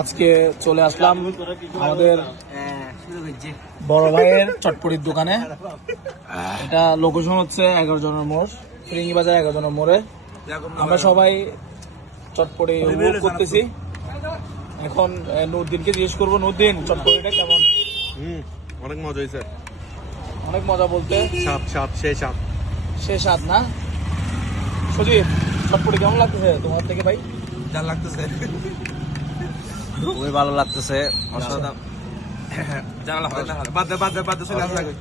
আজকে চলে আসলাম আমাদের বড় ভাইয়ের চটপটির দোকানে। এটা লোকেশন হচ্ছে 11 জনের মোড়, ফিরিঙ্গি বাজার 11 জনের মোড়ে। আমরা সবাই চটপটি উপভোগ করতেছি। এখন নুরুদ্দিনকে জিজ্ঞেস করবো, নুরুদ্দিন চটপটিটা কেমন? অনেক মজা হয়েছে। অনেক মজা বলতে সে স্বাদ না? সজীব, চটপটি কেমন লাগতেছে তোমার থেকে ভাই? যা লাগতেছে খুবই ভালো লাগতেছে, অসাধারণ।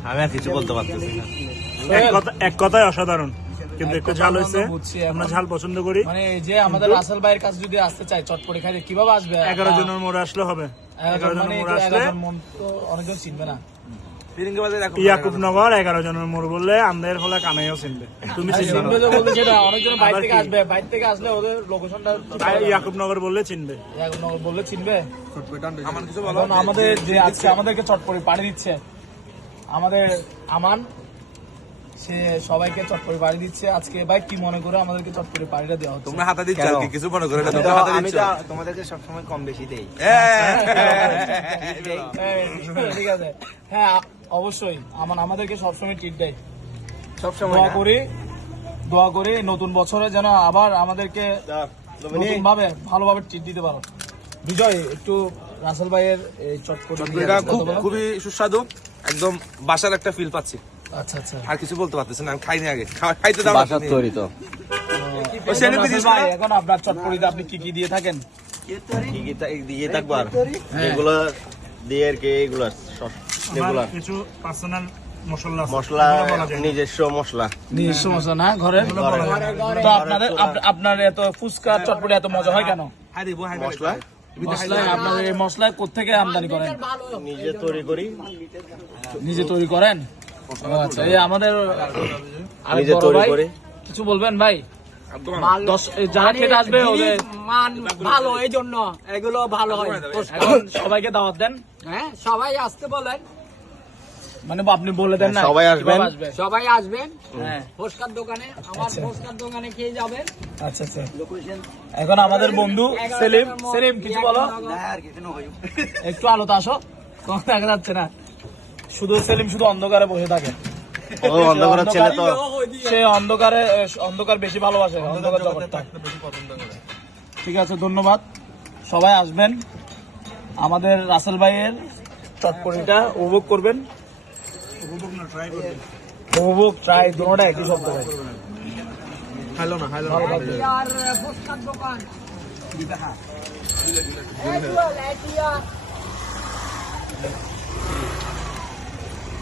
আমি আর কিছু বলতে পারতেছি না। এক কথায় অসাধারণ, কিন্তু একটু ঝাল হয়েছে। আমরা ঝাল পছন্দ করি। মানে এই যে আমাদের রাসেল ভাইয়ের কাছে যদি আসতে চাই চটপটি খাইতে কিভাবে আসবে? 11 জনের মোড়ে আসলে হবে। 11 জনের মোড়ে আসলে অনেকজন চিনবে না। ইয়াকুবনগর 11 জনের মোড় বললে আমাদের হলে কানাইও চিনবে। তুমি চিনবে না, অনেকজন বাইরে থেকে আসবে, বাইরে থেকে আসলে ওদের লোকেশনটা ইয়াকুবনগর বললে চিনবে। ইয়াকুবনগর বললে চিনবে। আমাদের যে আজকে আমাদেরকে চটপটি পাড়ি দিচ্ছে আমাদের আমান, সে সবাইকে চটপটি পাড়ি দিচ্ছে আজকে। ভাই কি মনে করে আমাদেরকে চটপটি পাড়িটা দেওয়া হচ্ছে? তোমরা হাতা দিচ্ছ আর কি, কিছু মনে করে না। আমি তো তোমাদেরকে সবসময় কম বেশি দেই। ঠিক আছে, হ্যাঁ অবশ্যই আমাদেরকে সবসময় ট্রিট দেয়। সবসময় দোয়া করি নতুন বছরে যেন আবার আমাদেরকে নতুন ভাবে ভালোভাবে ট্রিট দিতে পারো। বিজয়, একটু রাসেল ভাইয়ের এই চটপটিটা খুবই সুস্বাদু, একদম বাসার একটা ফিল পাচ্ছি। আচ্ছা আচ্ছা, আর কিছু বলতে পারতেছি না, আমি খাইনি আগে, খাইতে দাও। বাসার তৈরি তো। ভাই এখন আপনার চটপটিতে আপনি কি কি দিয়ে থাকেন? দিয়ে থাকবো আর এগুলো দিয়ে আর কি, এগুলো কিছু পার্সোনাল মশলা, নিজস্ব মশলা না ঘরে? তো আপনার এত ফুচকা চটপটি এত মজা হয় কেন? মশলা আপনাদের এই মশলা কোত্থেকে আমদানি করেন? নিজে তৈরি করেন? আচ্ছা, এই আমাদের নিজে তৈরি করি। কিছু বলবেন ভাই? যারা খেতে আসবে ওদের মান ভালো, এই জন্য এগুলো ভালো হয়। এখন সবাইকে দাওয়াত দেন। হ্যাঁ, সবাই আসতে বলেন, মানে আপনি বলে দেন না সবাই আসবেন। সবাই আসবেন। হ্যাঁ, ফুচকার দোকানে, আমার ফুচকার দোকানে খেয়ে যাবেন। আচ্ছা আচ্ছা। এখন আমাদের বন্ধু সেলিম, কিছু বলো। একটু আলোতে আসো, কোনো দেখা যাচ্ছে না। সেলিম শুধু অন্ধকারে বসে থাকে। অন্ধকারের ছেলে তো, সে অন্ধকার বেশি ভালোবাসে, অন্ধকার জগৎটা। ঠিক আছে, ধন্যবাদ। সবাই আসবেন, আমাদের রাসেল ভাইয়ের চটপটিটা উপভোগ করবেন। উপভোগ ট্রাই দুটোটা একই শব্দ। আর ফুচকার দোকান